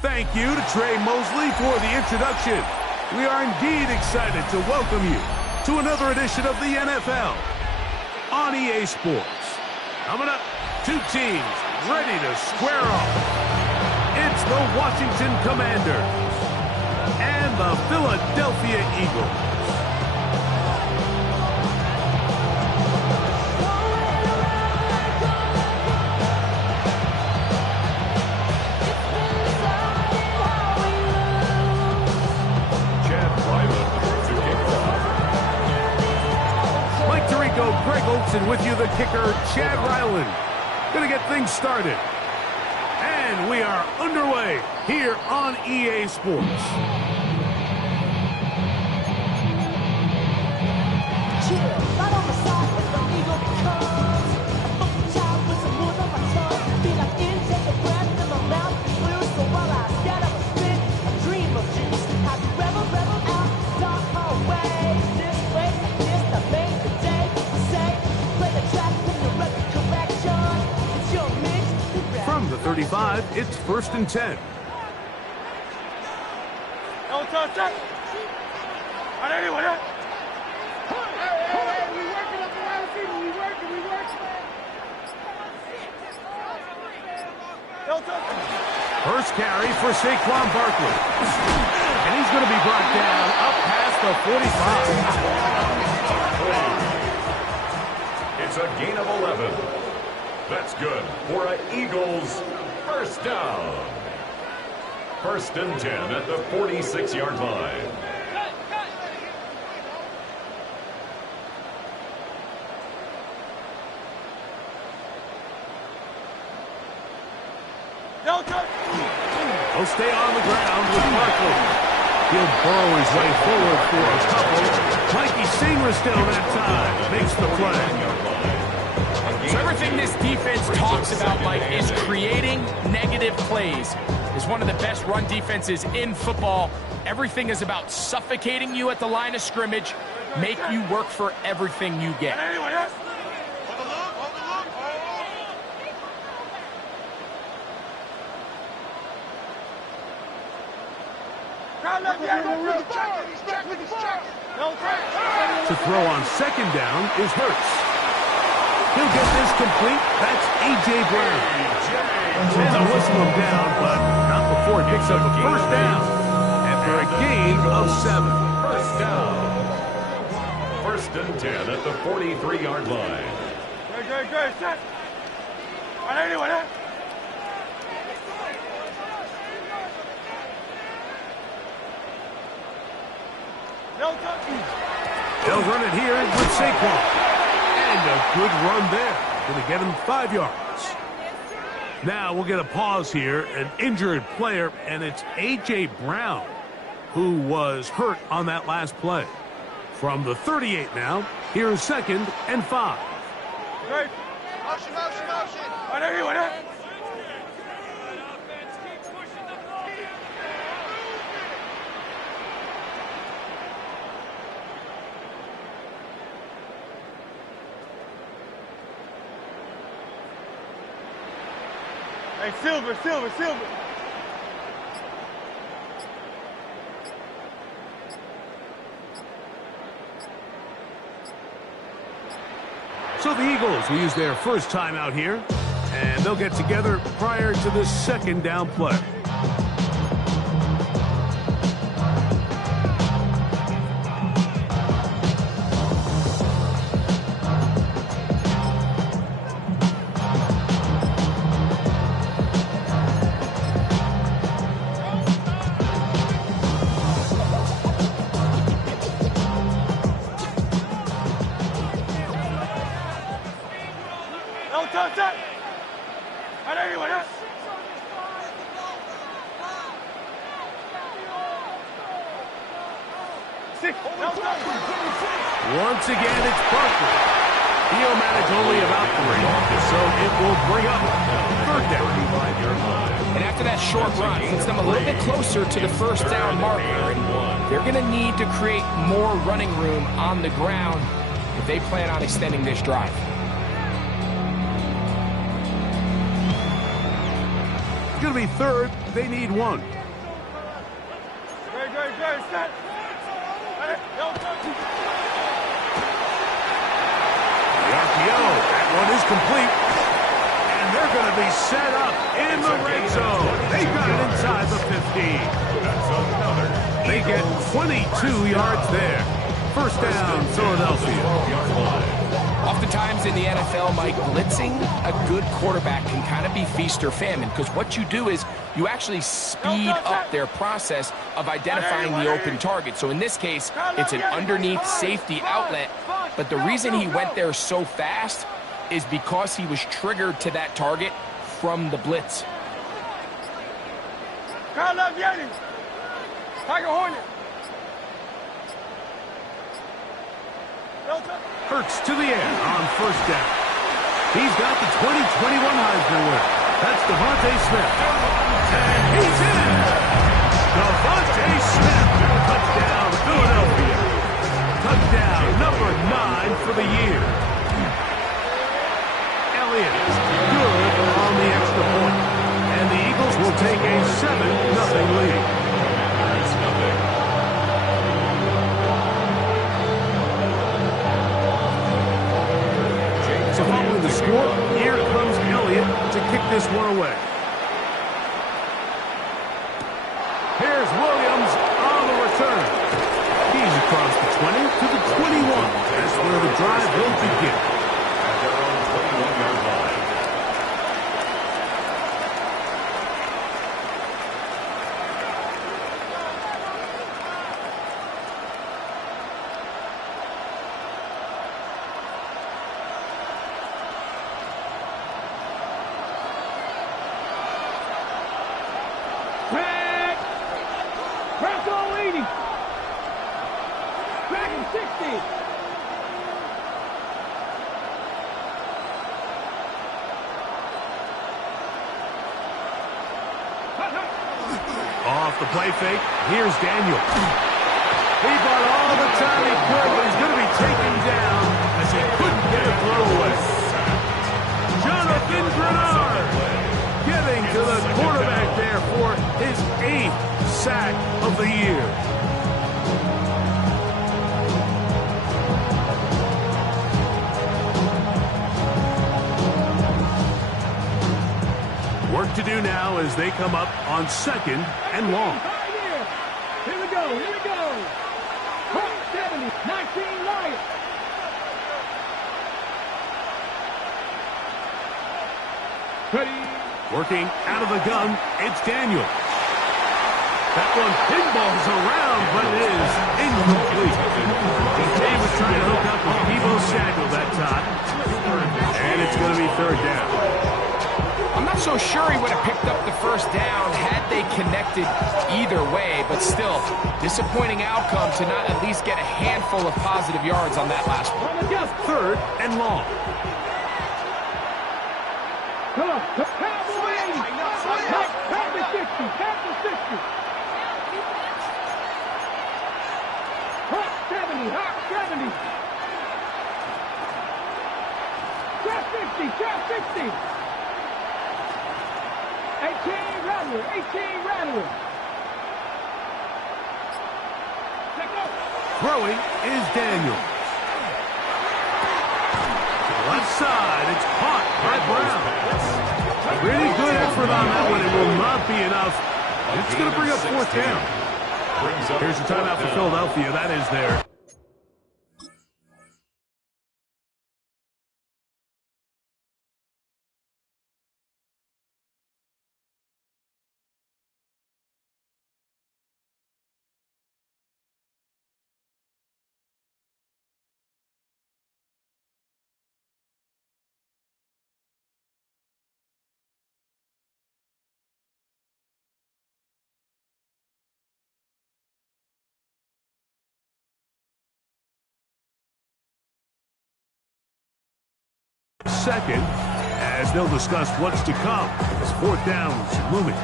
Thank you to Trey Mosley for the introduction. We are indeed excited to welcome you to another edition of the NFL on EA Sports. Coming up, two teams ready to square off. It's the Washington Commanders and the Philadelphia Eagles. Greg Olsen with you, the kicker, Chad Ryland. Gonna get things started. And we are underway here on EA Sports. From the 35, it's 1st and 10. First carry for Saquon Barkley. And he's going to be brought down up past the 45. It's a gain of 11. That's good for an Eagles first down. 1st and 10 at the 46-yard line. He'll stay on the ground with Barkley. He'll burrow his way forward for a couple. Mikey Singer still that time makes the play. So everything this defense talks about, Mike, is creating negative plays. It's one of the best run defenses in football. Everything is about suffocating you at the line of scrimmage, make you work for everything you get. To throw on 2nd down is Hurts. He'll get this complete. That's A.J. Brown. And they'll whistle him down, but not before he picks up a 1st down after a gain of 7. 1st down. 1st and 10 at the 43-yard line. They'll run it here with Saquon. And a good run there. Going to get him 5 yards. Now we'll get a pause here. An injured player, and it's A.J. Brown, who was hurt on that last play. From the 38 now, here's 2nd and 5. Motion. Hey, Silver. So the Eagles will use their first time out here, and they'll get together prior to the 2nd down play. Once again, it's Barkley. He'll manage only about 3, so it will bring up 3rd down. And after that short run, puts them a little bit closer to the 1st down marker. And they're going to need to create more running room on the ground if they plan on extending this drive. going to be third. They need one. Great, set. The RPO, that one is complete. And they're going to be set up in the red zone. They got it inside the 15. They get 22 yards there. First down, Philadelphia. Oftentimes in the NFL, Mike, blitzing a good quarterback can kind of be feast or famine, because what you do is you actually speed up their process of identifying the open target. So in this case, it's an underneath safety outlet, but the reason he went there so fast is because he was triggered to that target from the blitz. Tiger Hornet. Hurts to the air on first down. He's got the 2021 Heisman winner. That's Devontae Smith. And he's in! Devontae Smith. Touchdown, Philadelphia. Touchdown number 9 for the year. Elliott is good on the extra point. And the Eagles will take a 7-0 lead. So following the score, here comes Elliott to kick this one away. Here's Williams on the return. He's across the 20 to the 21. That's where the drive will begin. At their own 21-yard line. Off the play fake, here's Daniel. He bought all the time he could, but he's going to be taken down as he couldn't get a throw away. Jonathan Grenard getting to the quarterback there for his 8th sack of the year. Work to do now as they come up on 2nd and long. Here we go. 70, 19 Lions. Ready. Working out of the gun, it's Daniel. That one pinballs around, but it is incomplete. He was trying to hook up with Deebo Samuel that time. And it's going to be 3rd down. I'm not so sure he would have picked up the first down had they connected either way, but still, disappointing outcome to not at least get a handful of positive yards on that last one. 3rd and long. Come on. Pass the 60. Hot 70. Trap 60. 18 Rattler. Throwing is Daniel. Left side, it's caught by Brown. Really good effort on that one. It will not be enough. It's going to bring up 4th down. Here's the timeout for Philadelphia. That is there. Second, as they'll discuss what's to come. It's 4th down looming.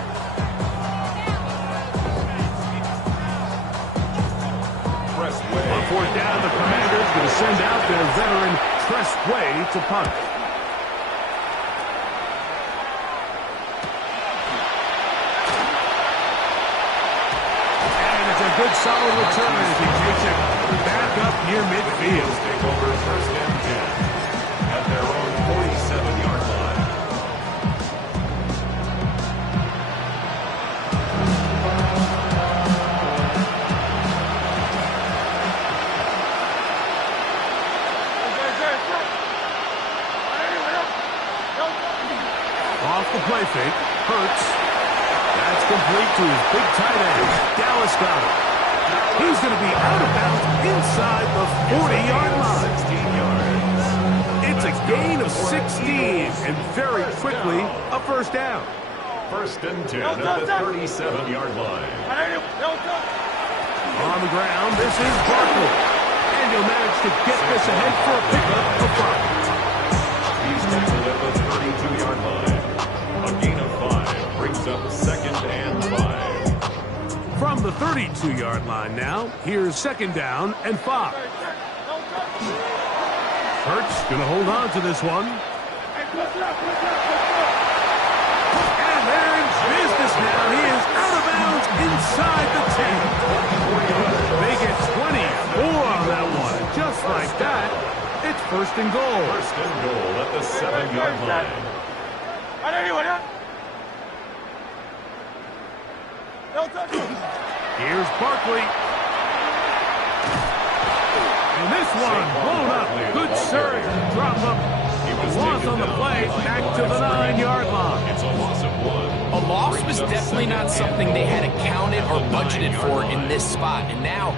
On 4th down, the Commanders going to send out their veteran Tress Way to punt. solid return as he takes it back up near midfield. Take over first and 10 at their own 47-yard line. Off the play fake, Hurts. That's complete to his big tight end. Dallas got it. He's going to be out of bounds inside the 40-yard line. 16 yards. It's a gain of 16, and very quickly, a first down. First and 10 at the 37-yard line. On the ground, this is Barkley. And he'll manage to get this ahead for a pickup of 5. He's tackled at the 32-yard line. A gain of 5 brings up second and 5. From the 32-yard line now, here's second down and 5. Hurts going to hold on to this one. And they're in business now. He is out of bounds inside the 10. They get 24 on that one. And just like that, it's first and goal. First and goal at the 7-yard line. Here's Barkley. And this one blown up. Good surge. Drop up. A loss on the play. Back to the 9-yard line. It's a loss of 1. A loss was definitely not something they had accounted or budgeted for in this spot. And now,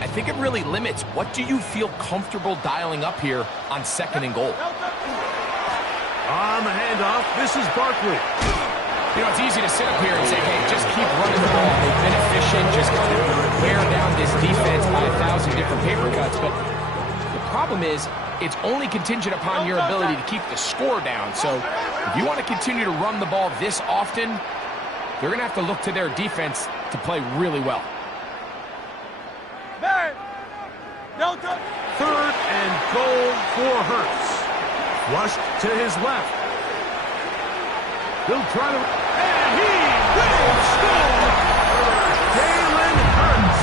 I think it really limits what do you feel comfortable dialing up here on second and goal. On the handoff, this is Barkley. You know, it's easy to sit up here and say, hey, just keep running the ball. They've been efficient, just kind of wear down this defense by 1,000 different paper cuts. But the problem is, it's only contingent upon your ability to keep the score down. So if you want to continue to run the ball this often, they're going to have to look to their defense to play really well. Third and goal for Hurts. Flushed to his left. He'll try to... And he will score! Jalen Hurts.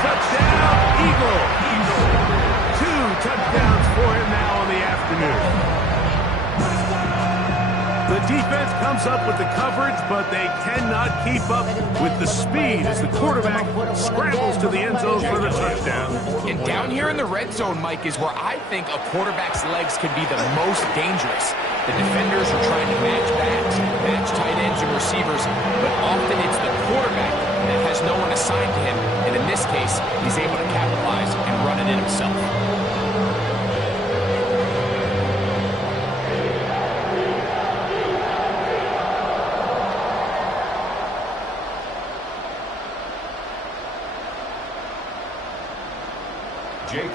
Touchdown, Eagle. 2 touchdowns for him now in the afternoon. The defense comes up with the coverage, but they cannot keep up with the speed as the quarterback scrambles to the end zone for the touchdown. And down here in the red zone, Mike, is where I think a quarterback's legs can be the most dangerous. The defenders are trying to match backs, match tight ends and receivers, but often it's the quarterback that has no one assigned to him, and in this case, he's able to capitalize and run it in himself.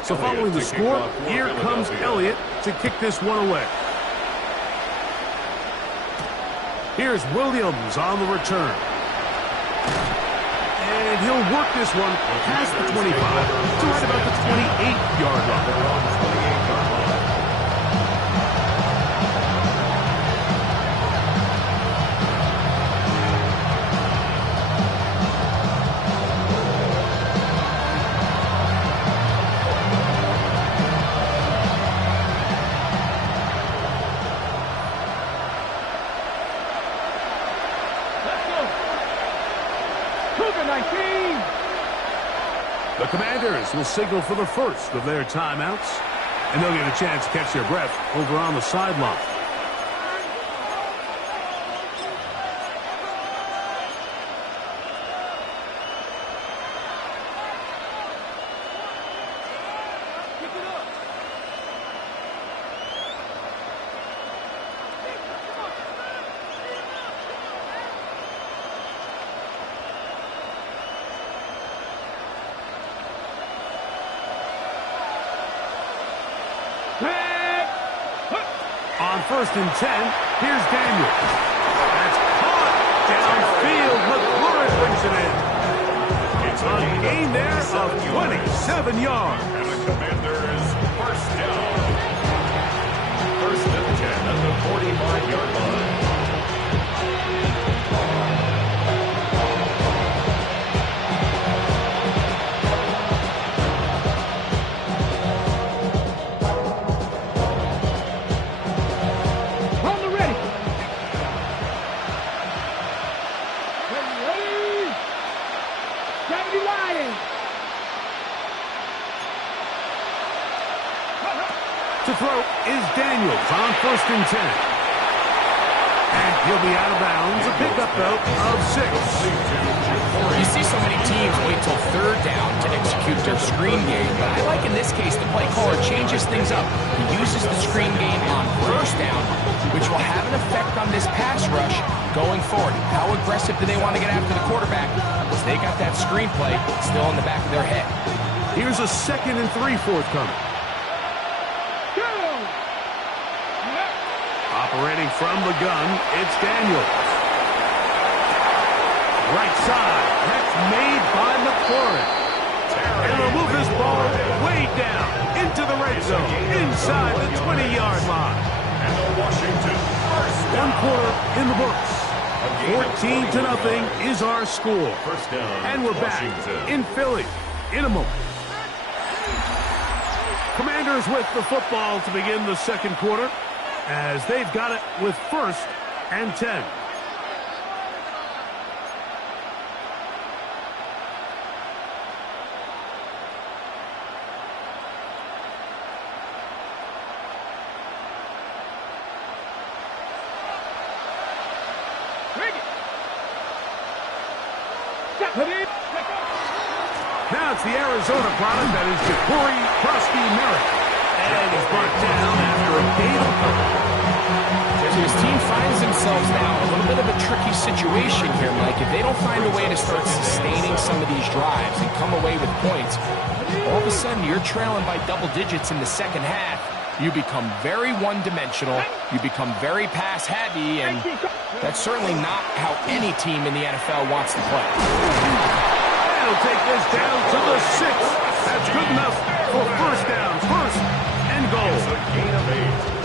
So following the score, here comes Elliott to kick this one away. Here's Williams on the return. And he'll work this one past the 25 to right about the 28-yard line. The Commanders will signal for the first of their timeouts, and they'll get a chance to catch their breath over on the sideline. On first and 10, here's Daniels. That's caught downfield. McLaurin brings it in. It's a gain there of 27 yards. And the Commanders first down. First and 10 at the 45-yard line. and 10. And he'll be out of bounds. A pickup, though, of 6. You see so many teams wait till third down to execute their screen game, but I like in this case the play caller changes things up. He uses the screen game on first down, which will have an effect on this pass rush going forward. How aggressive do they want to get after the quarterback? Because they got that screen play still in the back of their head. Here's a 2nd and 3 forthcoming. Operating from the gun, it's Daniels. Right side, that's made by McLaurin. And they'll move this ball way down into the red zone, inside the 20-yard line. And the Washington first down. 1 quarter in the books. 14-0 is our score. First down, And we're back in Philly in a moment. Commanders with the football to begin the second quarter, as they've got it with 1st and 10. Now it's the Arizona product that is Ja'Cory Merritt. And he's brought down after a fatal cover. So his team finds themselves now in a little bit of a tricky situation here, Mike. If they don't find a way to start sustaining some of these drives and come away with points, all of a sudden you're trailing by double digits in the second half. You become very one-dimensional, you become very pass-heavy, and that's certainly not how any team in the NFL wants to play. They'll take this down to the 6. That's good enough for first down, 1st and goal.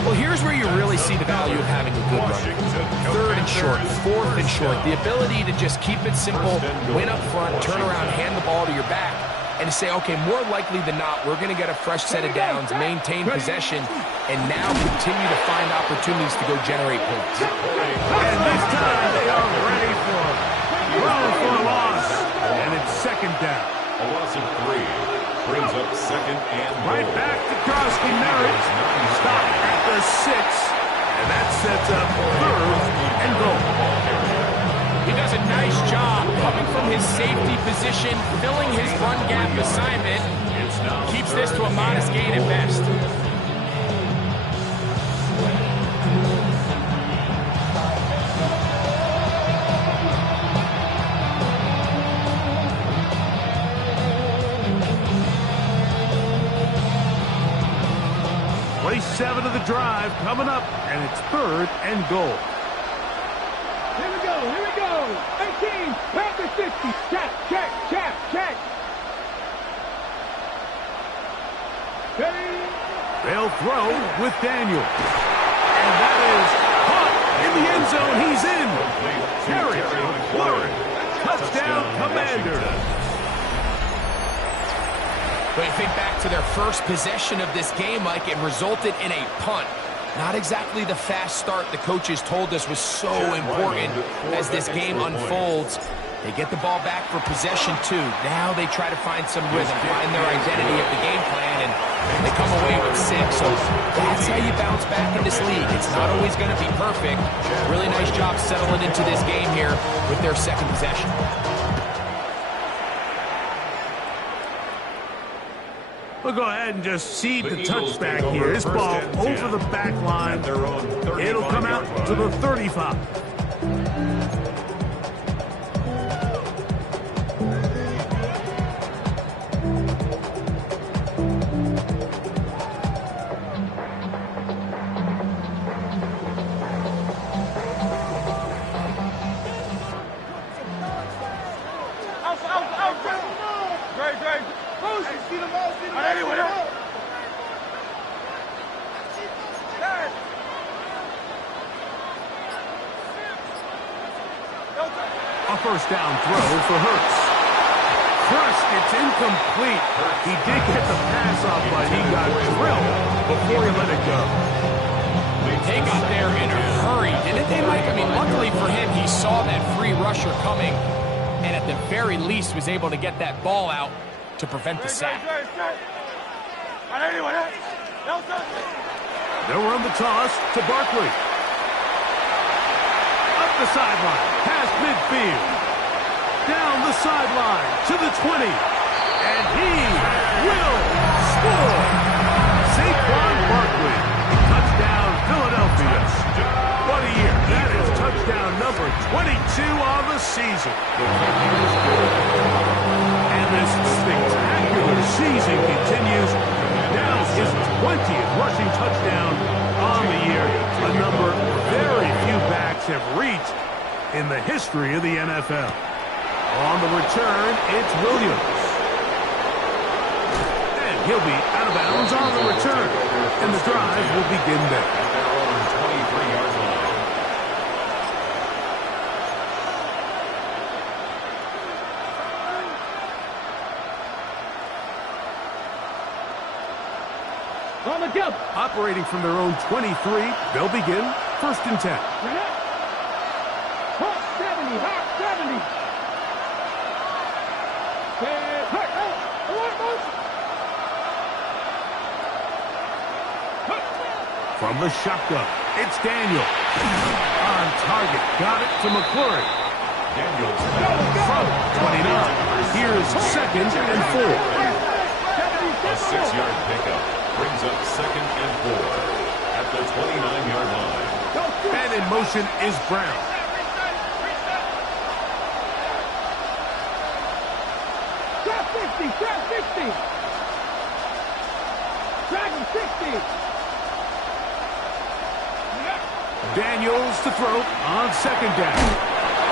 Well, here's where you really see the value of having a good run. 3rd and short, 4th and short. The ability to just keep it simple, win up front, turn around, hand the ball to your back, and say, okay, more likely than not, we're going to get a fresh set of downs, maintain possession, and now continue to find opportunities to go generate points. And this time they are ready for it. Thrown for a loss, and it's 2nd down. A loss of 3 brings up 2nd and goal. Right back to Krosky Merritt. Stop at the 6, and that sets up 3rd and goal. He does a nice job coming from his safety position, filling his run gap assignment. Keeps this to a modest gain at best. Play 7 of the drive coming up, and it's 3rd and goal. Here we go. 18, Panther 60. Check. They'll throw with Daniel. And that is caught in the end zone. He's in. Terry McLaurin. Touchdown, Commanders. When you think back to their first possession of this game, Mike, it resulted in a punt. Not exactly the fast start the coaches told us was so important as this game unfolds. They get the ball back for possession 2. Now they try to find some rhythm, find their identity of the game plan, and they come away with 6. So that's how you bounce back in this league. It's not always going to be perfect. Really nice job settling into this game here with their 2nd possession. We'll go ahead and just cede the touchback here. This ball over the back line. It'll come out to the 35. A first down throw for Hurts. First, it's incomplete. He did get the pass off, but he got drilled before he let it go. They got there in a hurry, didn't they, Mike? I mean, luckily for him, he saw that free rusher coming, and at the very least was able to get that ball out to prevent the sack. They'll run the toss to Barkley. Up the sideline, past midfield. Down the sideline to the 20. And he will score. Saquon Barkley. Touchdown, Philadelphia. What a year. That is touchdown number 22 on the season. And this spectacular season continues. Now his 20th rushing touchdown on the year. A number very few backs have reached in the history of the NFL. On the return, it's Williams. And he'll be out of bounds on the return. And the drive will begin there. At their own 23-yard line. On the jump. Operating from their own 23, they'll begin 1st and 10. Hot 70, hot 70. From the shotgun, it's Daniel. On target, got it to McClurry. Daniels. From 29, here's 2nd and 4. A 6-yard pickup brings up 2nd and 4 at the 29-yard line. And in motion is Brown. Trap 60, trap 60. Dragon 60. Daniels to throw on 2nd down.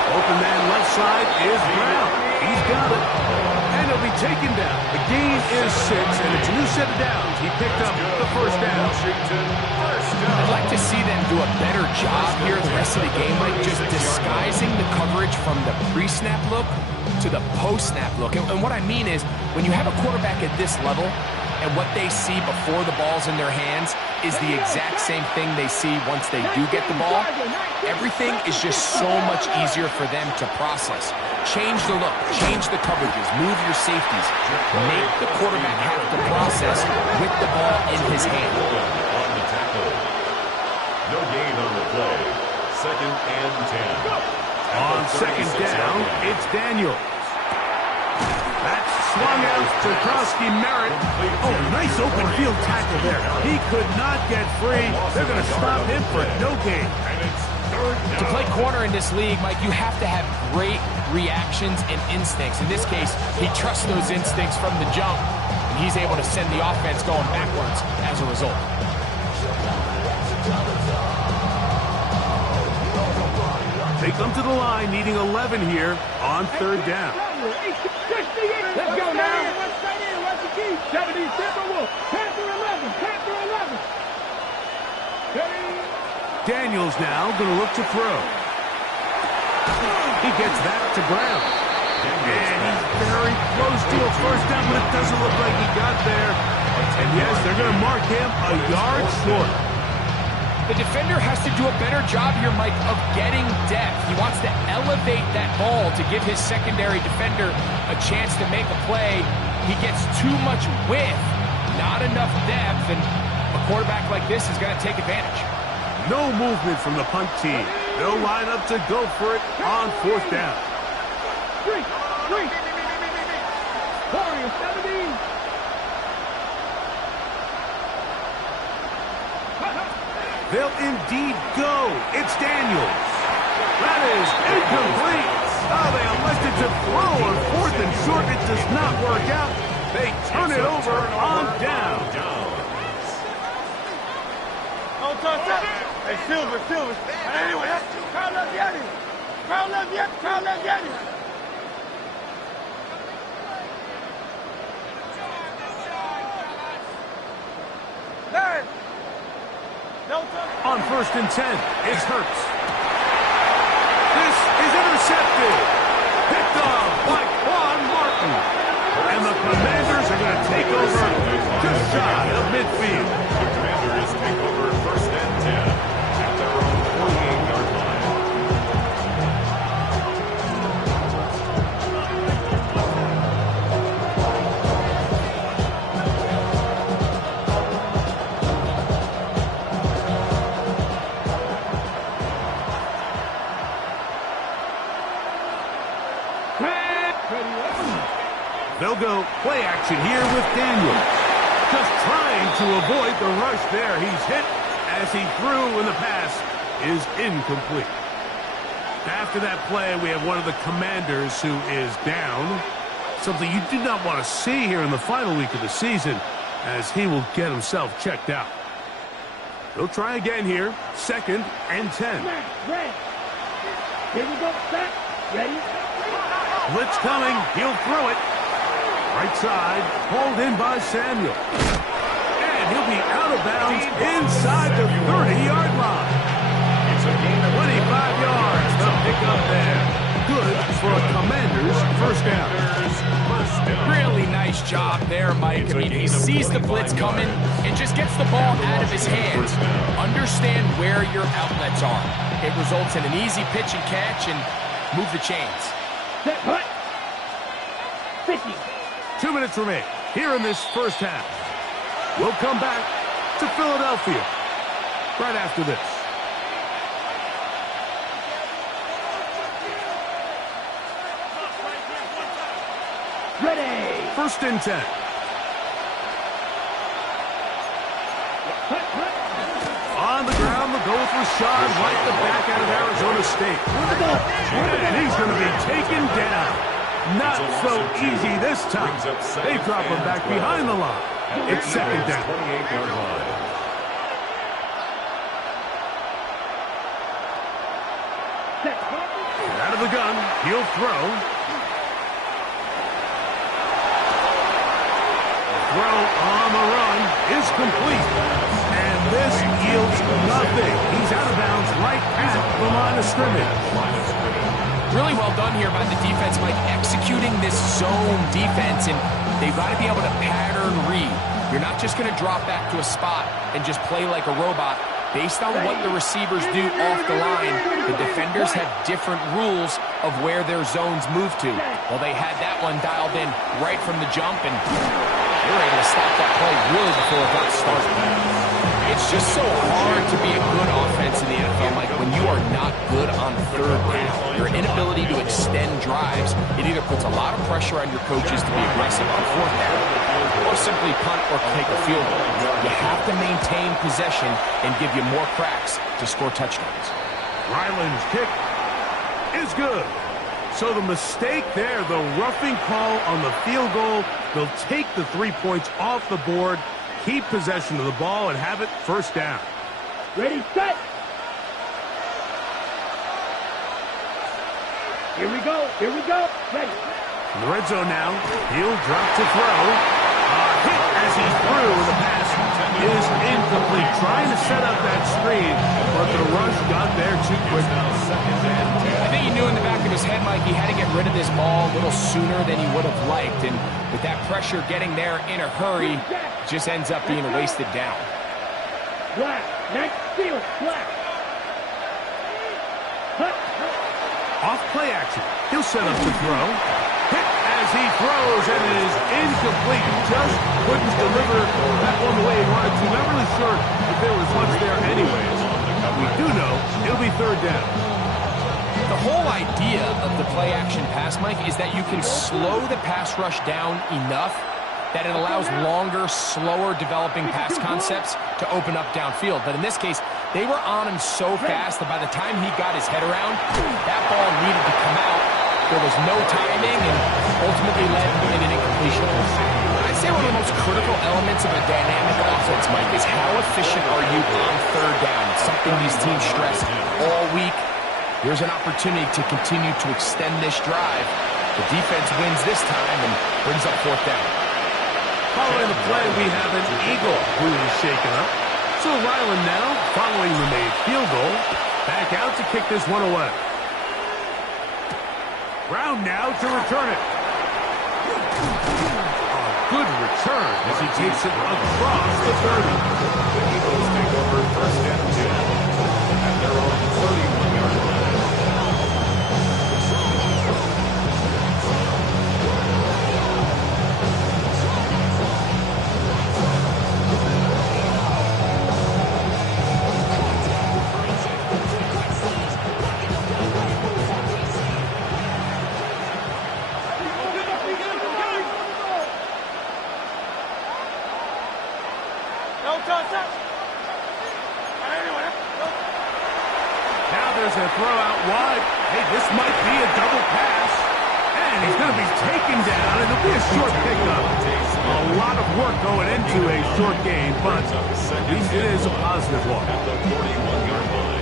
Open man left side is Brown. He's got it. And he'll be taken down. The gain is 6, and it's a new set of downs. He picked up the 1st down. I'd like to see them do a better job here the rest of the game, like just disguising the coverage from the pre-snap look to the post-snap look. And what I mean is, when you have a quarterback at this level, and what they see before the ball's in their hands is the exact same thing they see once they do get the ball, everything is just so much easier for them to process. Change the look, change the coverages, move your safeties, make the quarterback have to process with the ball in his hand. On the tackle. No gain on the play. 2nd and 10. On 2nd down, it's Daniel. That's swung out to Krosky Merritt. Oh, nice open field tackle there. He could not get free. They're going to stop him for no gain. To play corner in this league, Mike, you have to have great reactions and instincts. In this case, he trusts those instincts from the jump, and he's able to send the offense going backwards as a result. They come to the line needing 11 here on 3rd down. Let's go now. 70 Timberwolves. Panther 11. Panther 11. Daniels now going to look to throw. He gets that to Brown. And he's very close to a 1st down, but it doesn't look like he got there. And yes, they're going to mark him a yard short. The defender has to do a better job here, Mike, of getting depth. He wants to elevate that ball to give his secondary defender a chance to make a play. He gets too much width, not enough depth, and a quarterback like this is going to take advantage. No movement from the punt team. They'll line up to go for it on 4th down. 3. Warrior 17. They'll indeed go. It's Daniels. That is incomplete. Oh, they elected to throw on 4th and short. It does not work out. They turn it over on down. Don't touch that. Hey, Silver. Anyway, crowd love Yeti. Crowd love Yeti. Nine. On 1st and 10, it's Hurts. This is intercepted. Picked off by Quan Martin. And the Commanders are going to take over just shy of midfield. The Commanders take over 1st and 10 at their own 48-yard line. They'll go play action here with Daniel. Just trying to avoid the rush there. He's hit as he threw, and the pass is incomplete. After that play, we have one of the Commanders who is down. Something you do not want to see here in the final week of the season, as he will get himself checked out. They'll try again here. 2nd and 10. Ready. Here we go. Set. Ready. Blitz coming. He'll throw it. Right side. Pulled in by Samuel. And he'll be out of bounds inside the 30-yard line. It's a gain of 25 yards. The pickup there. Good for a Commander's first down. Really nice job there, Mike. I mean, he sees the blitz coming and just gets the ball out of his hands. Understand where your outlets are. It results in an easy pitch and catch and move the chains. Set. Hut. 50. 2 minutes remain here in this first half. We'll come back to Philadelphia right after this. Ready. 1st and 10. On the ground, the goal with Rashad White, the back out of Arizona State. And he's going to be taken down. Not so easy this time. They drop him back behind the line. It's 2nd down. 28-yard line. Out of the gun, he'll throw. Throw on the run is complete. And this yields nothing. He's out of bounds right at the line of scrimmage. Really well done here by the defense, Mike, executing this zone defense, and they've got to be able to pattern read. You're not just going to drop back to a spot and just play like a robot. Based on what the receivers do off the line, the defenders have different rules of where their zones move to. Well, they had that one dialed in right from the jump, and they were able to stop that play really before it got started. It's just so hard to be a good offense in the NFL, Mike, when you are not good on 3rd down. Your inability to extend drives, it either puts a lot of pressure on your coaches to be aggressive on 4th down, or simply punt or take a field goal. You have to maintain possession and give you more cracks to score touchdowns. Ryland's kick is good. So the mistake there, the roughing call on the field goal, they'll take the 3 points off the board, keep possession of the ball, and have it 1st down. Ready. Set. Here we go. Here we go. Ready. In the red zone now, he'll drop to throw. Hit as he threw, and the pass is incomplete. Trying to set up that screen, but the rush got there too quick. I think he knew in the back of his head, Mike, he had to get rid of this ball a little sooner than he would have liked. And with that pressure getting there in a hurry, it just ends up being a wasted down. Black. Next field. Black. Hut. Off play action. He'll set up to throw. Hit as he throws, and it is incomplete. Just couldn't deliver that one the way he wanted to. Not really sure if there was much there anyways. We do know it'll be 3rd down. The whole idea of the play-action pass, Mike, is that you can slow the pass rush down enough that it allows longer, slower developing pass concepts to open up downfield. But in this case, they were on him so fast that by the time he got his head around, that ball needed to come out. There was no timing and ultimately led in an incompletion. I'd say one of the most critical elements of a dynamic offense, Mike, is how efficient are you on 3rd down? It's something these teams stress all week. Here's an opportunity to continue to extend this drive. The defense wins this time and brings up 4th down. Following the play, we have an Eagle who is shaken up. So Ryland now, following the made field goal, back out to kick this one away. Brown now to return it. A good return as he takes it across the 30. The Eagles take over 1st and 10 at their own 31-yard line. throw out wide. Hey, this might be a double pass. And he's going to be taken down. It'll be a short pickup. A lot of work going into a short game, but at least it is a positive one. At the 41-yard line.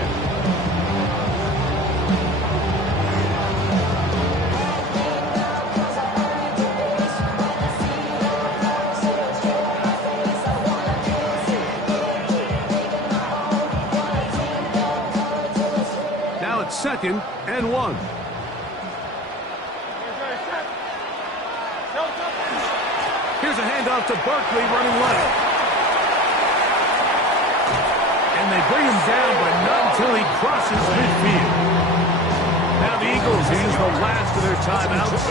Now it's 2nd and 1. Here's a handoff to Barkley running left. And they bring him down, but not until he crosses midfield. Now the Eagles use the last of their timeouts.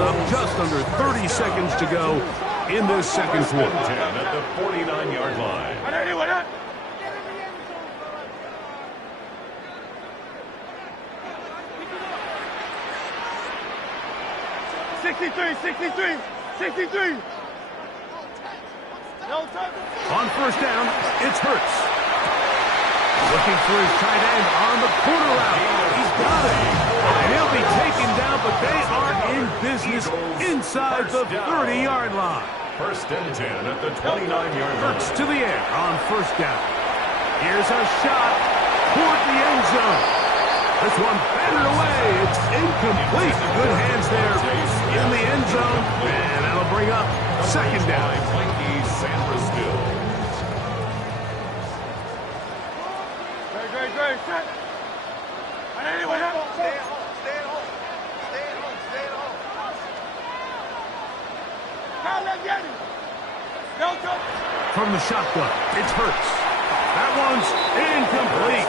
Up just under 30 seconds to go in this second quarter. 10 at the 49-yard line. 63. On first down, it's Hurts. Looking for his tight end on the corner route. He's got it. And he'll be taken down, but they are in business inside the 30-yard line. 1st and 10 at the 29-yard line. Hurts to the air on first down. Here's a shot toward the end zone. This one batted away. It's incomplete. Good hands there in the end zone. And that'll bring up 2nd down. Mikey Sandersville. Great. Set. From the shotgun, it's Hurts. That one's incomplete.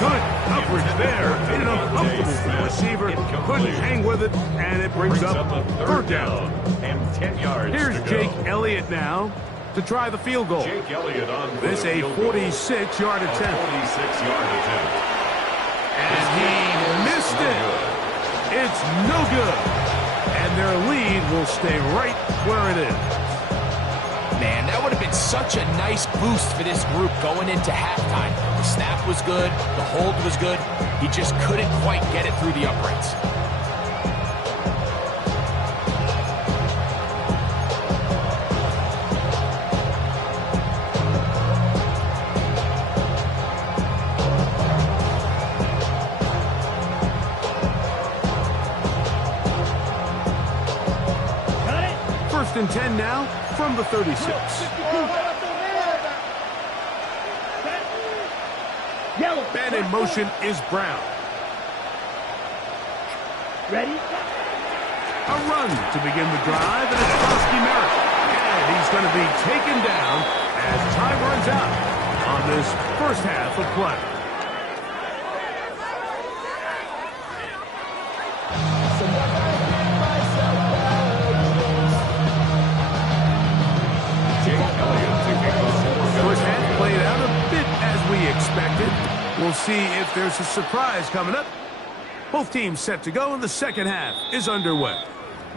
Good coverage there. Made it uncomfortable for the receiver. Couldn't hang with it, and it brings up a 3rd down. And 10 yards. Here's to go. Jake Elliott now to try the field goal. Jake Elliott on This a 46-yard attempt. 46-yard attempt. And he missed it. It's no good. And their lead will stay right where it is. Man, that would have been such a nice boost for this group going into halftime. The snap was good. The hold was good. He just couldn't quite get it through the uprights. First and 10 now from the 36. Man in motion is Brown. Ready? A run to begin the drive, and it's Frosty Merritt. And he's going to be taken down as time runs out on this first half of play. First half played out a bit as we expected. We'll see if there's a surprise coming up. Both teams set to go, and the second half is underway.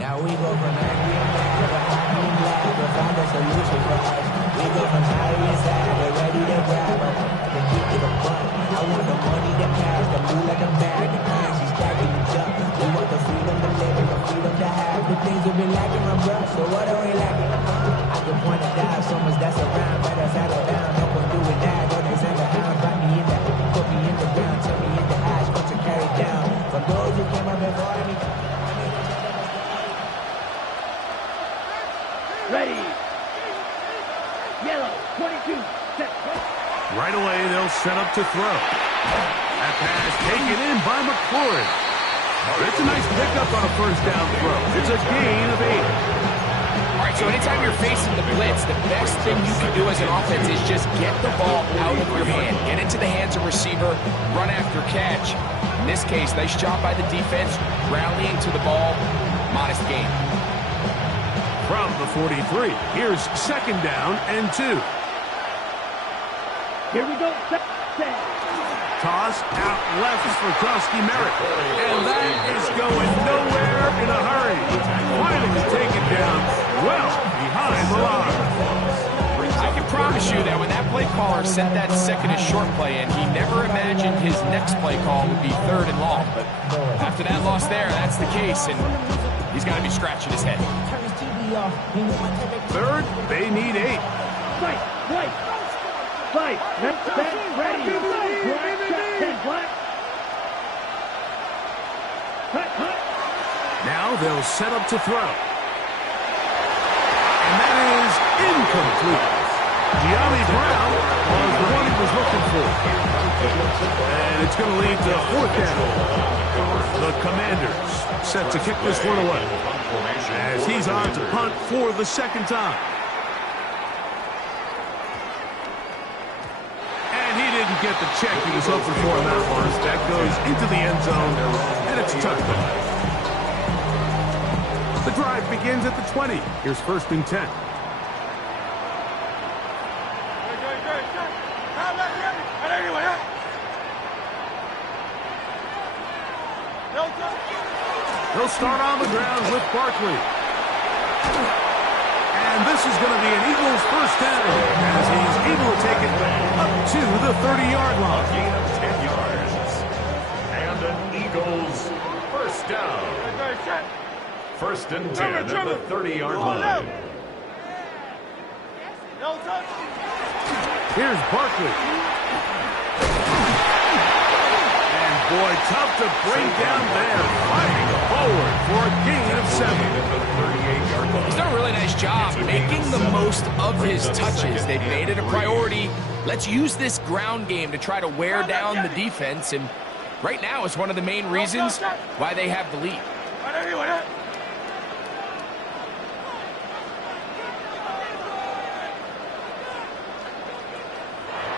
Now we go from angry to happy to find a solution for us. We go from high inside to ready to grab her. The kick to the butt. I want the money to pass, the blue like a bag, the currency stacking the jump. We want the freedom to live and the freedom to have. The things we've been lacking, my bro. So what are we lacking? I can point and dive so much that's around, but that's out of bounds. No one doing that. Don't Alexander Hound, find me in that. Put me in the ground, turn me into ash, put your carry down. For those who came up before me. Ready. Yellow, 22, set. Right away, they'll set up to throw. That pass taken in by McLaurin. That's a nice pickup on a first down throw. It's a gain of 8. All right, so anytime you're facing the blitz, the best thing you can do as an offense is just get the ball out of your hand. Get into the hands of receiver, run after catch. In this case, nice job by the defense, rallying to the ball. Modest gain. From the 43, here's second down and 2. Here we go. Set. Toss out left for Krosky Merritt. And that is going nowhere in a hurry. Finally taken down well behind the line. I can promise you that when that play caller sent that second and short play in, he never imagined his next play call would be 3rd and long. But after that loss there, that's the case, and he's got to be scratching his head. 3rd, they need 8. Fight. Set, ready. Black, set, 10, black. Cut. Now they'll set up to throw. And that is incomplete. Gianni Brown was the one he was looking for. And it's going to lead to 4th down. The Commanders set to kick this one away, as he's on to punt for the 2nd time. And he didn't get the check he was hoping for in that one. That goes into the end zone, and it's a touchdown. The drive begins at the 20. Here's 1st and 10. He'll start on the ground with Barkley. And this is going to be an Eagles 1st down, as he's able to take it up to the 30-yard line. Gain of 10 yards. And an Eagles 1st down. 1st and 10 at the 30-yard line. Here's Barkley. And boy, tough to bring down there. Fighting forward for a gain of 7. He's done a really nice job making the most of his touches. They've made it a priority. Let's use this ground game to try to wear down the defense. And right now it's one of the main reasons why they have the lead.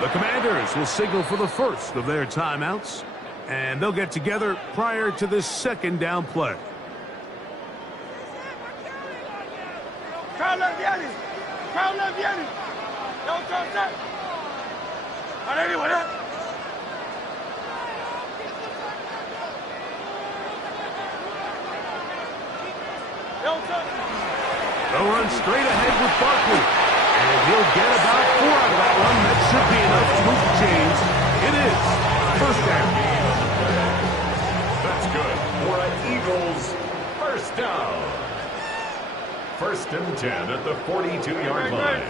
The Commanders will signal for the first of their timeouts, and they'll get together prior to this 2nd down play. They'll run straight ahead with Barkley. And he'll get about 4 out of that one. That should be enough to move the chains. It is 1st down. That's good for an Eagles 1st down. 1st and 10 at the 42-yard line.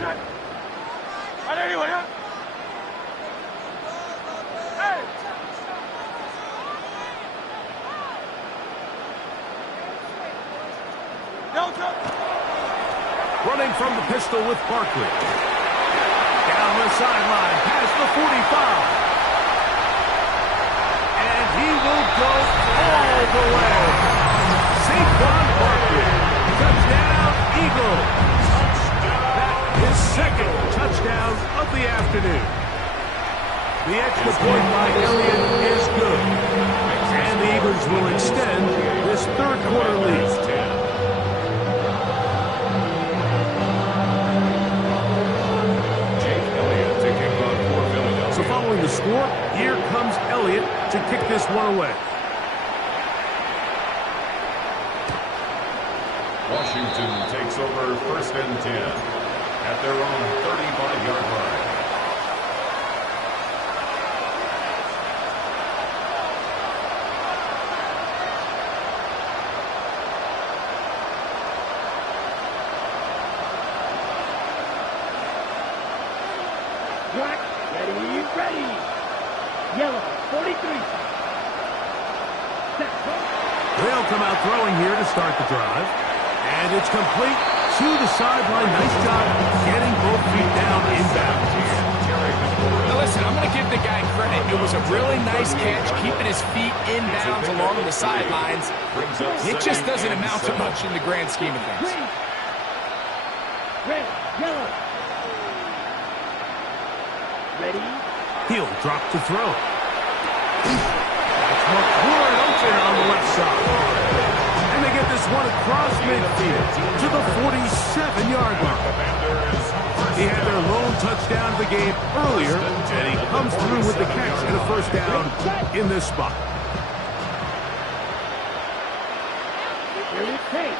Running from the pistol with Barkley. Down the sideline, past the 45. And he will go all the way. Saquon Barkley. Touchdown, Eagles. His 2nd touchdown of the afternoon. The extra point by Elliott is good. And the Eagles will extend this 3rd quarter lead. Following the score, here comes Elliott to kick this one away. Washington takes over 1st and 10 at their own 35-yard line. Black, ready. Yellow, 43. Set, They'll come out throwing here to start the drive. And it's complete to the sideline. Nice job getting both feet down inbounds. Now listen, I'm going to give the guy credit. It was a really nice catch, keeping his feet inbounds along the sidelines. It just doesn't amount to much in the grand scheme of things. Red, yellow. Ready? He'll drop to throw. That's McCoy open on the left side. And they get this one across midfield to the 47-yard line. He had their lone touchdown of the game earlier, and he comes through with the catch and a 1st down in this spot. Here it takes.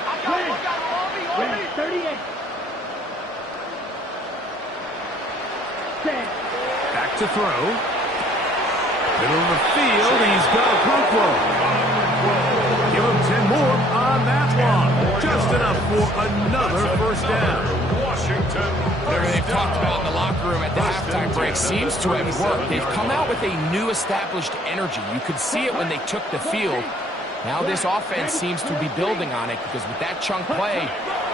Red, 38. Back to throw. Middle of the field, he's got Okonkwo. Give him 10 more on that one. Just enough for another first down. Washington. Whatever they've talked about in the locker room at the halftime break seems to have worked. They've come out with a new established energy. You could see it when they took the field. Now this offense seems to be building on it because with that chunk play,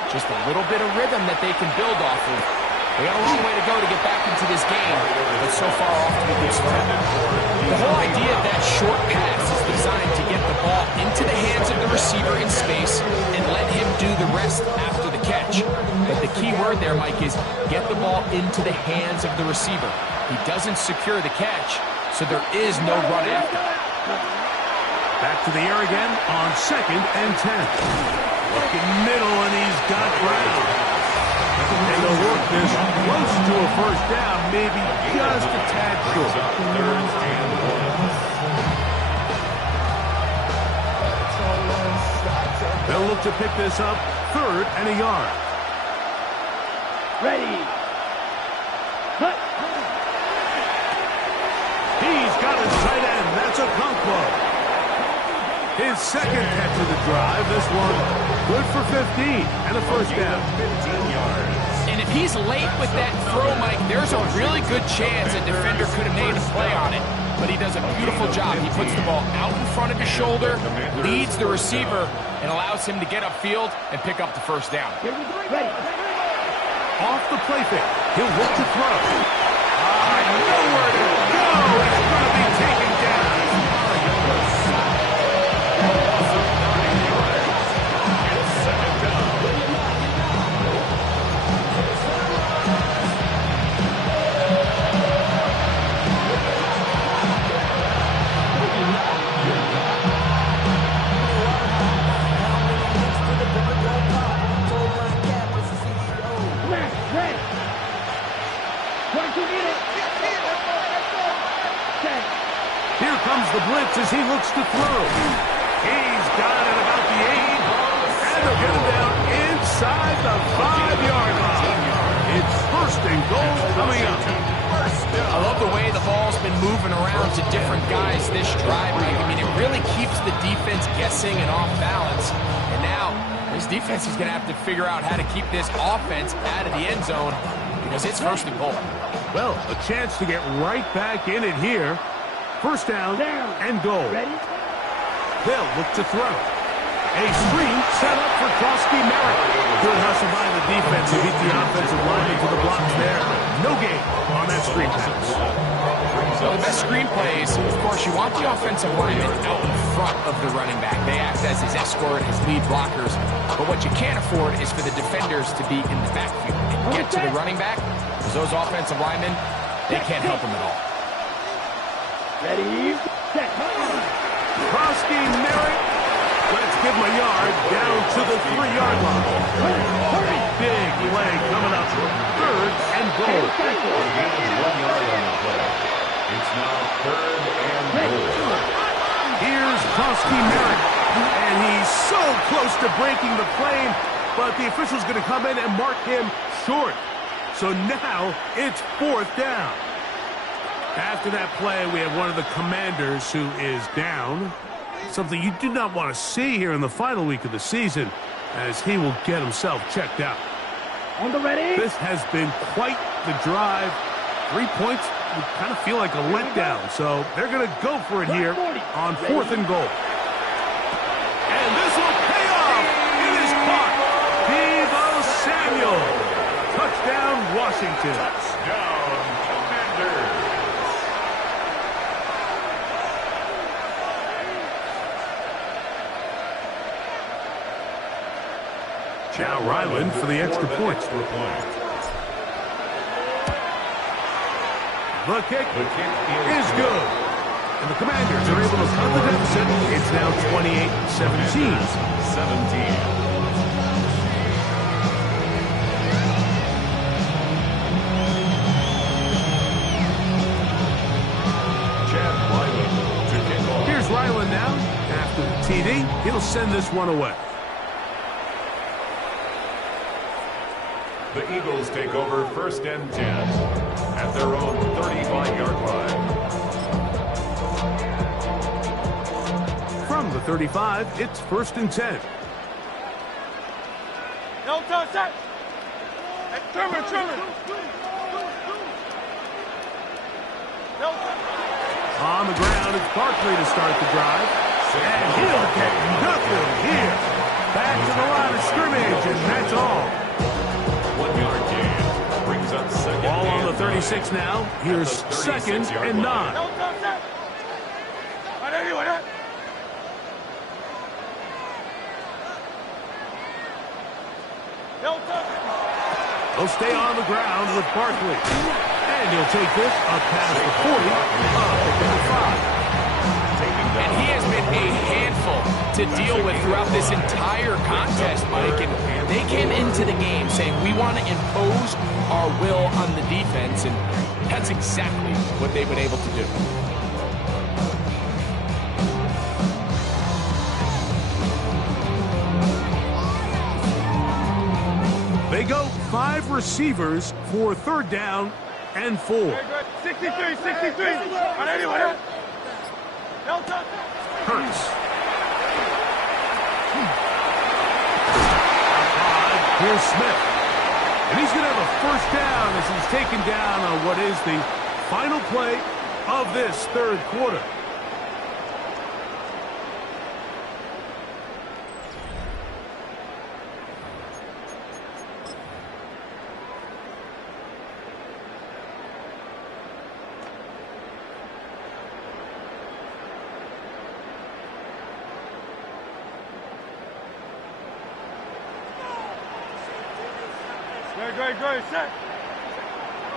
just a little bit of rhythm that they can build off of. They got a long way to go to get back into this game, but so far off to a good start. The whole idea of that short pass is designed to get the ball into the hands of the receiver in space and let him do the rest after the catch. But the key word there, Mike, is get the ball into the hands of the receiver. He doesn't secure the catch, so there is no run after. Back to the air again on 2nd and 10. Looking middle, and he's got Brown. And they'll work this close to a first down, maybe just a tad short. They'll look to pick this up 3rd and a yard. Ready. Cut. He's got his tight end. That's Okonkwo. His 2nd catch of the drive. This one good for 15 and a first down. 15 yards. And if he's late with that throw, Mike, there's a really good chance a defender could have made a play on it. But he does a beautiful job. He puts the ball out in front of his shoulder, leads the receiver, and allows him to get upfield and pick up the first down. Ready. Off the play fake. He'll look to throw. Nowhere to go. It's going to be taken down. Here comes the blitz as he looks to throw. He's got it about the 8. And they'll get him down inside the 5-yard line. It's 1st and goal coming up. I love the way the ball's been moving around to different guys this drive, Mike. I mean, it really keeps the defense guessing and off balance. And now, this defense is going to have to figure out how to keep this offense out of the end zone because it's 1st and goal. Well, a chance to get right back in it here. 1st down and goal. Ready. They'll look to throw. A screen set up for Krosky Merritt. Good hustle by the defense to beat the offensive line into the blocks there. No gain on that screen pass. So the best screen plays, of course, you want the offensive lineman out in front of the running back. They act as his escort, his lead blockers. But what you can't afford is for the defenders to be in the backfield and get to the running back, because those offensive linemen, they can't help them at all. Ready. Set. Krosky Merritt. Let's give him a yard down to the 3-yard line. Big play coming up. 3rd and goal. It's now 3rd and goal. Here's Krosky Merritt. And he's so close to breaking the plane, but the official's going to come in and mark him short. So now it's 4th down. After that play, we have one of the Commanders who is down. Something you do not want to see here in the final week of the season, as he will get himself checked out. On the ready. This has been quite the drive. 3 points would kind of feel like a letdown, so they're going to go for it here on 4th and goal. And this will pay off. It is caught. Deebo Samuel. Touchdown, Washington. Touchdown, Commanders. Now Ryland for the extra point. The kick is good. And the Commanders are able to cut the deficit. It's now 28-17. Here's Ryland now. After the TD, he'll send this one away. The Eagles take over 1st and 10 at their own 35-yard line. From the 35, it's 1st and 10. No touch that. Trimmer. No touch. On the ground, it's Barkley to start the drive. And he'll get nothing here. Back to the line of scrimmage, and that's all. 1 yard gain brings up second. Ball on the and 36 now. Here's 2nd and 9. No touch that. Anyway, that. No touch. He'll stay on the ground with Barkley. And he'll take this up past the 40, up to the 5. And he has been a handful to deal with throughout this entire contest, Mike. And they came into the game saying, we want to impose our will on the defense. And that's exactly what they've been able to do. They go 5 receivers for 3rd down and 4. 63. Anyway, that. No touch. Hurts. Here's Smith. And he's going to have a 1st down as he's taken down on what is the final play of this 3rd quarter. Great, set.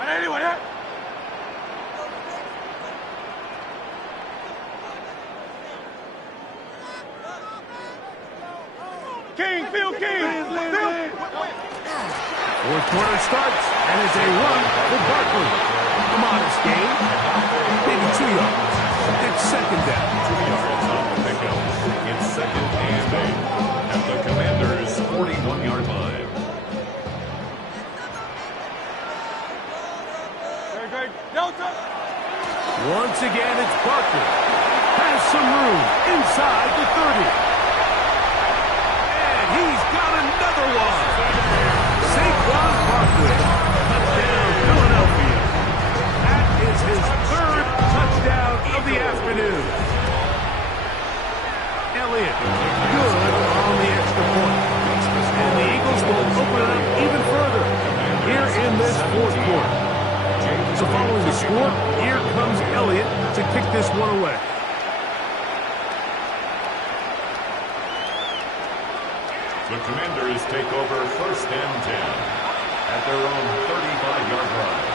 Anyway, that. King. 4th quarter starts, and it's a run for Barkley. A modest gain, maybe 2 yards. It's 2nd down. 2 yards on the pickup. It's 2nd and 8 at the Commanders' 41-yard line. Once again, it's Barkley. Has some room inside the 30. And he's got another one. Saquon Barkley. Touchdown, Philadelphia. That is his 3rd touchdown of the afternoon. Elliott, good on the extra point. And the Eagles will open it up even further here in this 4th quarter. So following the score, here comes Elliott to kick this one away. The Commanders take over 1st and 10 at their own 35-yard line.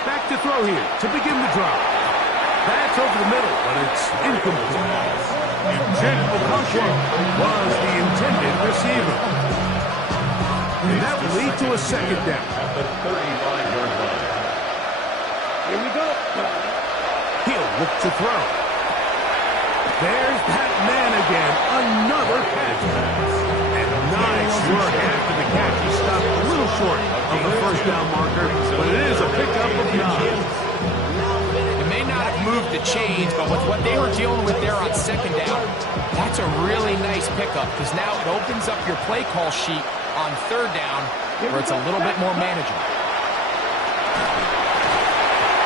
Back to throw here to begin the drive. That's over the middle, but it's incomplete. Jen Okonkwo was the intended receiver. And that will lead to a 2nd down. At the 35-yard line. Here we go. He'll look to throw. There's that man again. Another catch. And nice work after the catch. He stopped a little short of the 1st down marker, but it is a pickup of 9. It may not have moved the chains, but with what they were dealing with there on 2nd down, that's a really nice pickup because now it opens up your play call sheet on 3rd down where it's a little bit more manageable.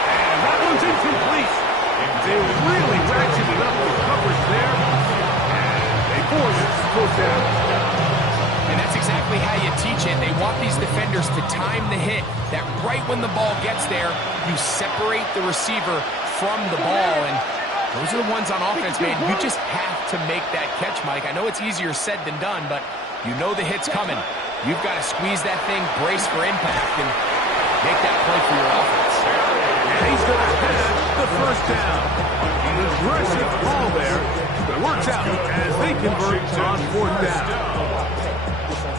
And that one's incomplete. They really ratcheted up the coverage there, and they force 4th down. And that's exactly how you teach it. They want these defenders to time the hit, that right when the ball gets there, you separate the receiver from the ball. And those are the ones on offense, man. You just have to make that catch, Mike. I know it's easier said than done, but you know the hit's coming. You've got to squeeze that thing, brace for impact, and make that play for your offense. And he's going to have the 1st down. An aggressive call there. It works out as they convert on fourth down.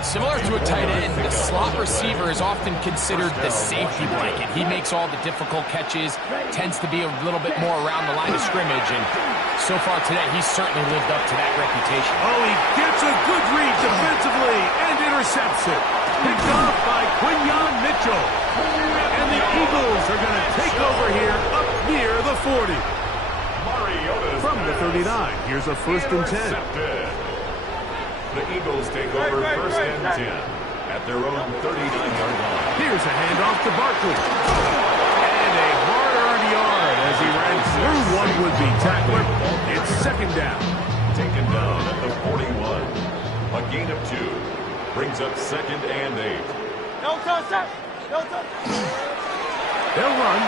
Similar to a tight end, the slot receiver is often considered the safety blanket. He makes all the difficult catches, tends to be a little bit more around the line of scrimmage, and so far today, he's certainly lived up to that reputation. Oh, he gets a good read defensively and intercepts it. Picked off by Quinyon Mitchell. And the Eagles are going to take over here up near the 40. From the 39, here's a 1st and 10. The Eagles take over 1st and 10 at their own 39-yard line. Here's a handoff to Barkley. And a hard-earned yard as he ran through one would-be tackler. It's 2nd down. Taken down at the 41. A gain of 2. Brings up 2nd and 8. No touchdown. No touchdown. They'll run.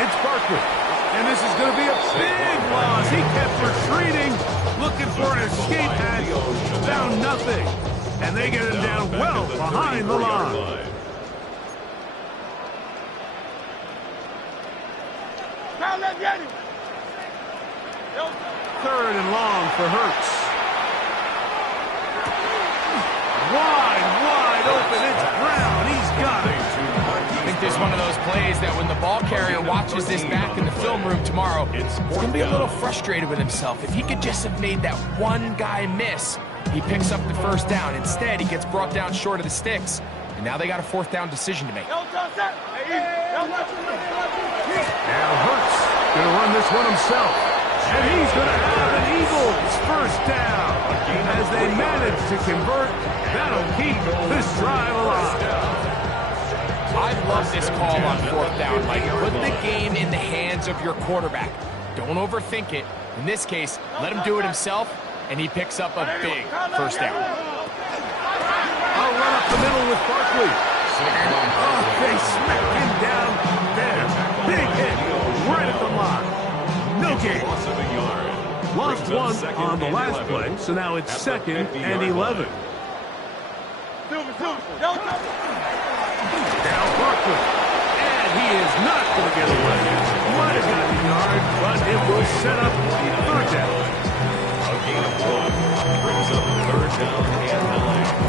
It's Barkley. And this is going to be a big loss. He kept retreating, looking for an escape hatch. Found nothing. And they get him down well behind the line. Third and long for Hurts. Wide open. It's Brown. He's got it. I think there's one of those plays that when the ball carrier watches this back in the film room tomorrow, he's going to be a little frustrated with himself. If he could just have made that one guy miss, he picks up the 1st down. Instead, he gets brought down short of the sticks, and now they got a 4th down decision to make. Now Hurts going to run this one himself, and he's going to have an Eagles 1st down. As they manage to convert, that'll keep this drive alive. I love this call on 4th down, Mike. Put the game in the hands of your quarterback. Don't overthink it. In this case, let him do it himself, and he picks up a big 1st down. I'll run up the middle with Barkley. And they smack him down there. Big hit right at the line. No gain. Lost one on the last play, so now it's 2nd and 11. Now Barkley, and he is not going to get away. Might have gotten a yard, but it will set up 3rd down. A gain of 1 brings up 3rd down and 9.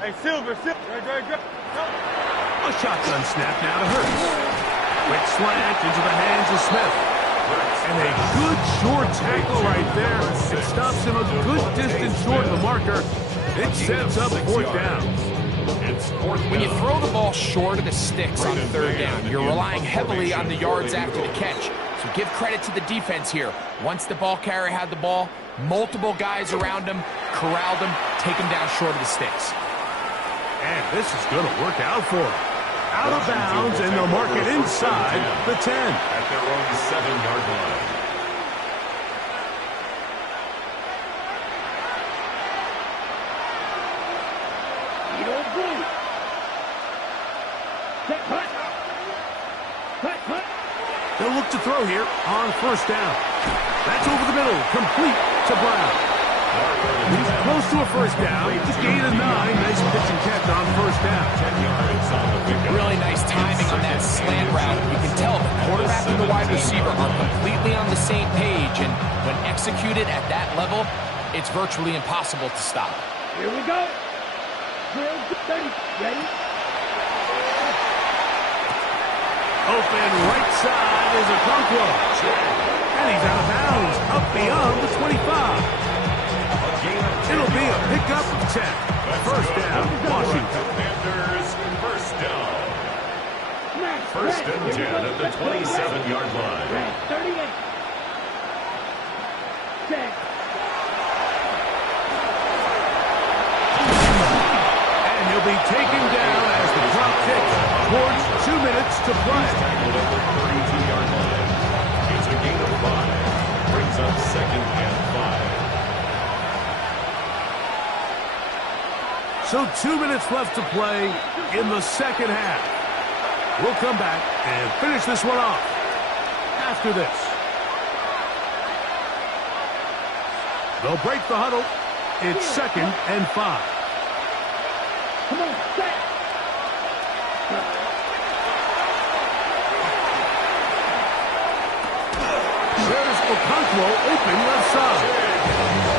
Hey, Silver. A shotgun snap now to Hurts. Quick slant into the hands of Smith. And a good short tackle right there. It stops him a good distance short of the marker. It sets up 4th down. When you throw the ball short of the sticks on 3rd down, you're relying heavily on the yards after the catch. So give credit to the defense here. Once the ball carrier had the ball, multiple guys around him, corralled him, take him down short of the sticks. And this is going to work out for him. Out of bounds, and they'll mark it inside the 10. At their own 7-yard line. They'll look to throw here on 1st down. That's over the middle, complete to Brown. He's close to a 1st down. Just gain of 9. Nice pitch and catch on 1st down. 10 yards on the pickup. Really nice timing on that slant route. You can tell the quarterback and the wide receiver are completely on the same page, and when executed at that level, it's virtually impossible to stop. Here we go. Ready? Open right side is a Okonkwo. And he's out of bounds, up beyond the 25. It'll be a pickup of 10. 1st down, Washington. Commanders, 1st down. 1st and 10 at the 27-yard line. 38. Check. And he'll be taken down as the clock ticks towards 2 minutes to play. Tackled at the 32-yard line. It's a gain of 5. Brings up 2nd and 5. So 2 minutes left to play in the 2nd half. We'll come back and finish this one off after this. They'll break the huddle. It's 2nd and 5. Come on, set. There's Okonkwo open left side.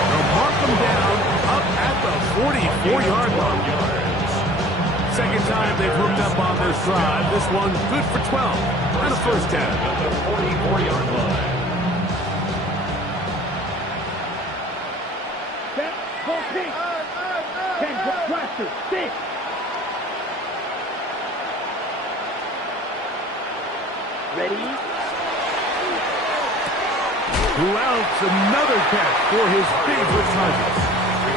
They'll mark him down up at the 44-yard line. Second time they've hooked up on this drive. This one good for 12 and a first down. At the 44-yard line. Set. Ball kick. 10 for pressure. 6. Ready? Who else? Another catch for his favorite targets.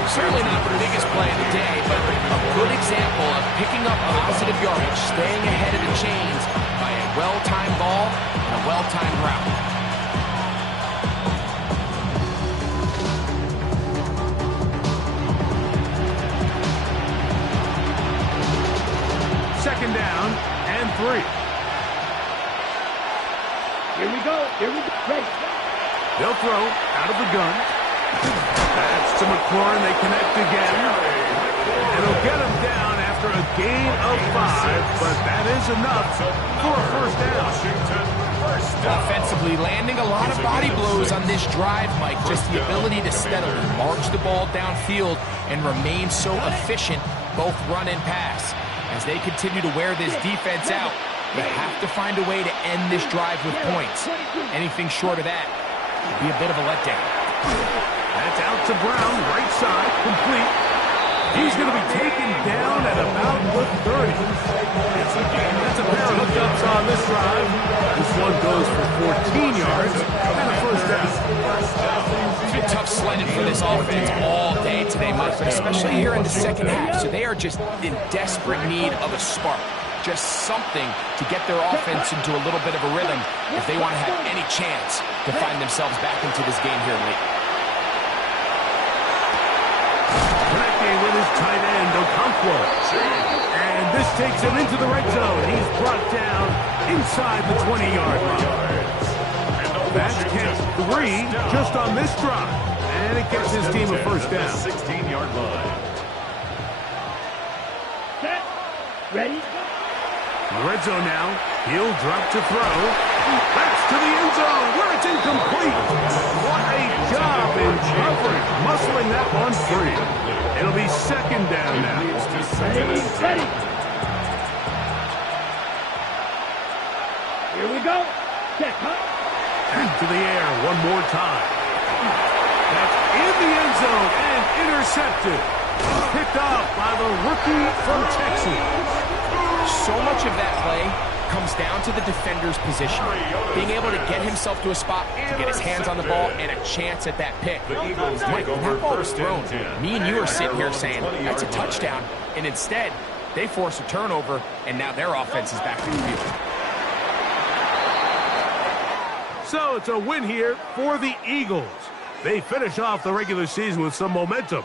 Certainly not the biggest play of the day, but a good example of picking up positive yardage, staying ahead of the chains by a well-timed ball and a well-timed route. Second down and 3. Here we go. Here we go. Ready. They'll throw out of the gun. That's to McLaurin. They connect again. And he'll get him down after a gain of 5, but that is enough for a first down. Offensively, landing a lot of body blows on this drive, Mike. Just the ability to steadily march the ball downfield and remain so efficient, both run and pass. As they continue to wear this defense out, they have to find a way to end this drive with points. Anything short of that would be a bit of a letdown. That's out to Brown, right side, complete. He's going to be taken down at about the 30. That's a pair of hookups on this drive. This one goes for 14 yards and a first down. It's been tough sledding for this offense all day today, Mike, but especially here in the second half. So they are just in desperate need of a spark. Just something to get their offense into a little bit of a rhythm if they want to have any chance to find themselves back into this game here late. Connecting with his tight end, Okonkwo. And this takes him into the red zone. He's brought down inside the 20-yard line. That's catch 3 just on this drive. And it gets his team a first down. 16-yard line. Set. Ready? The red zone now. He'll drop to throw. That's to the end zone where it's incomplete. What a job in coverage, muscling that one free. It'll be second down now. Ready. Here we go. Check, huh? Back to the air one more time. That's in the end zone and intercepted. Picked off by the rookie from Texas. So much of that play comes down to the defender's position. Being able to get himself to a spot to get his hands on the ball and a chance at that pick. Mike, when that ball was thrown, me and you are sitting here saying, that's a touchdown. And instead, they force a turnover, and now their offense is back in the field. So it's a win here for the Eagles. They finish off the regular season with some momentum.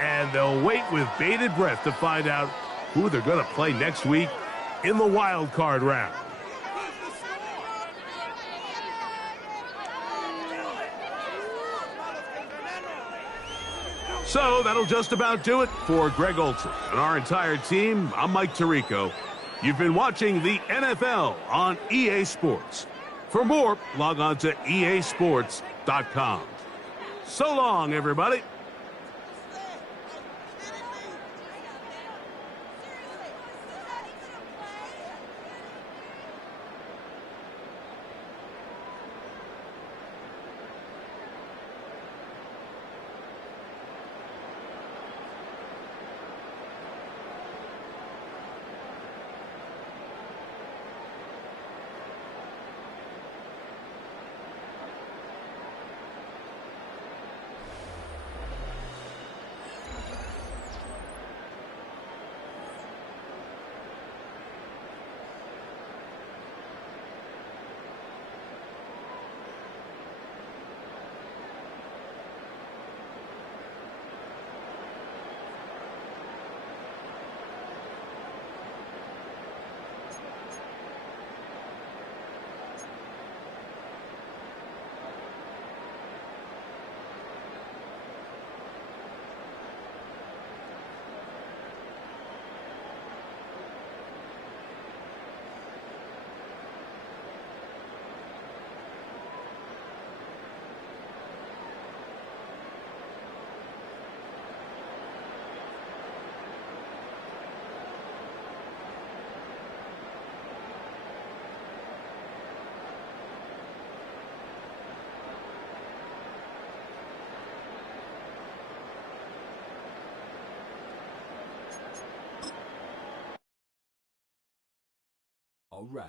And they'll wait with bated breath to find out who they're going to play next week in the wild card round. So that'll just about do it for Greg Olson and our entire team. I'm Mike Tirico. You've been watching the NFL on EA Sports. For more, log on to easports.com. So long, everybody. All right.